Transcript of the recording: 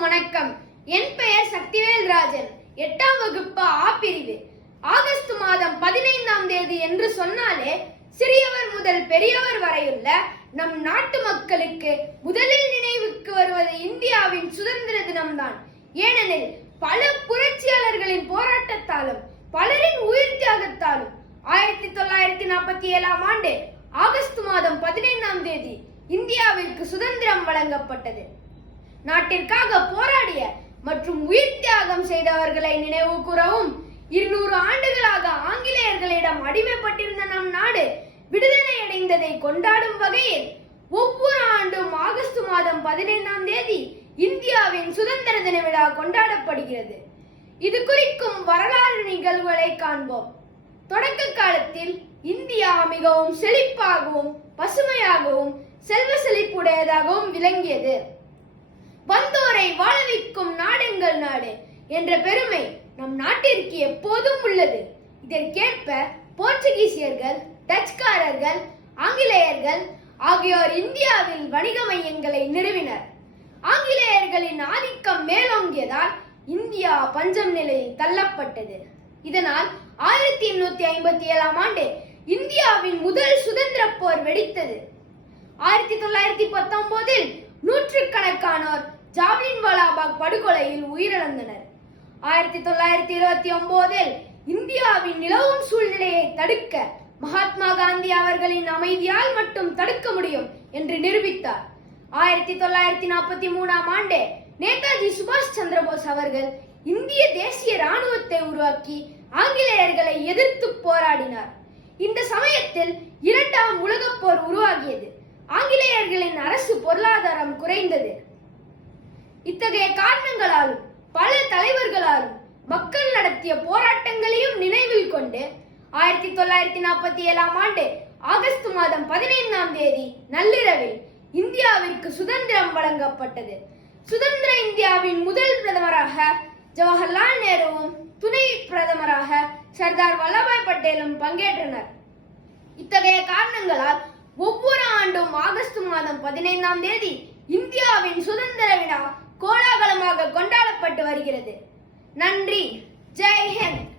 அனைவருக்கும் வணக்கம். என் பெயர் சக்திவேல் ராஜன். எட்டாம் வகுப்பு ஆ பிரிவு. ஆகஸ்ட் மாதம் பதினைந்தாம் தேதி என்று சொன்னாலே சிறியவர் முதல் பெரியவர் வரையுள்ள நம் நாட்டு மக்களுக்கு முதலில் நினைவுக்கு வருவது இந்தியாவின் சுதந்திர தினம்தான். ஏனெனில் பல புரட்சியாளர்களின் போராட்டத்தாலும் பலரின் உயிர் தியாகத்தாலும் ஆயிரத்தி தொள்ளாயிரத்தி நாற்பத்தி ஏழாம் ஆண்டு ஆகஸ்ட் மாதம் பதினைந்தாம் தேதி இந்தியாவிற்கு சுதந்திரம் வழங்கப்பட்டது. நாட்டிற்காக போராடிய மற்றும் உயிர் தியாகம் செய்தவர்களை நினைவு கூறவும் இருநூறு ஆண்டுகளாக ஆங்கிலேயர்களிடம் அடிமைப்பட்டிருந்த நம் நாடு விடுதலை அடைந்ததை கொண்டாடும் வகையில் ஒவ்வொரு ஆண்டும் ஆகஸ்ட் மாதம் பதினைந்தாம் தேதி இந்தியாவின் சுதந்திர தின விழா கொண்டாடப்படுகிறது. இது குறிக்கும் வரலாறு நிகழ்வுகளை காண்போம். தொடக்க காலத்தில் இந்தியா மிகவும் செழிப்பாகவும் பசுமையாகவும் செல்வ செழிப்புடையதாகவும் விளங்கியது. வந்தோரை வாழ வைக்கும் நாடெங்கள் நாடு என்ற பெருமை நம் நாட்டிற்கு எப்போதும் உள்ளது. இதற்கேற்ப போர்ச்சுகீசியர்கள் டச்சுக்காரர்கள் ஆங்கிலேயர்கள் ஆகியோர் இந்தியாவில் வணிக மையங்களை நிறுவினர். ஆங்கிலேயர்களின் ஆதிக்கம் மேலோங்கியதால் இந்தியா பஞ்சம் நிலையில் தள்ளப்பட்டது. இதனால் ஆயிரத்தி எண்ணூத்தி ஐம்பத்தி ஏழாம் ஆண்டு இந்தியாவின் முதல் சுதந்திர போர் வெடித்தது. ஆயிரத்தி தொள்ளாயிரத்தி பத்தொன்பதில் நூற்றுக்கணக்கானோர் ஜாவ்லின் வாலாபாக் படுகொலையில் உயிரிழந்தனர். ஆயிரத்தி தொள்ளாயிரத்தி இருபத்தி ஒன்பதில் இந்தியாவின் நிலவும் சூழ்நிலையை தடுக்க மகாத்மா காந்தி அவர்களின் அமைதியால் மட்டும் தடுக்க முடியும் என்று நிரூபித்தார். ஆயிரத்தி தொள்ளாயிரத்தி நாற்பத்தி மூணாம் ஆண்டு நேதாஜி சுபாஷ் சந்திரபோஸ் அவர்கள் இந்திய தேசிய ராணுவத்தை உருவாக்கி ஆங்கிலேயர்களை எதிர்த்து போராடினார். இந்த சமயத்தில் இரண்டாம் உலகப் போர் உருவாகியது. ஆங்கிலேயர்களின் அரசு பொருளாதாரம் குறைந்தது. இத்தகைய காரணங்களாலும் பல தலைவர்களாலும் மக்கள் நடத்திய போராட்டங்களையும் நினைவில் கொண்டு ஆயிரத்தி தொள்ளாயிரத்தி நாற்பத்தி ஏழாம் ஆண்டு ஆகஸ்ட் மாதம் பதினைந்தாம் தேதி நள்ளிரவில் இந்தியாவிற்கு சுதந்திரம் வழங்கப்பட்டது. சுதந்திர இந்தியாவின் முதல் பிரதமராக ஜவஹர்லால் நேருவும் துணை பிரதமராக சர்தார் வல்லபாய் பட்டேலும் பங்கேற்றனர். இத்தகைய காரணங்களால் ஒவ்வொரு ஆண்டும் ஆகஸ்ட் மாதம் பதினைந்தாம் தேதி இந்தியாவின் சுதந்திர விழா கோலாகலமாக கொண்டாடப்பட்டு வருகிறது. நன்றி. ஜெய் ஹிந்த்.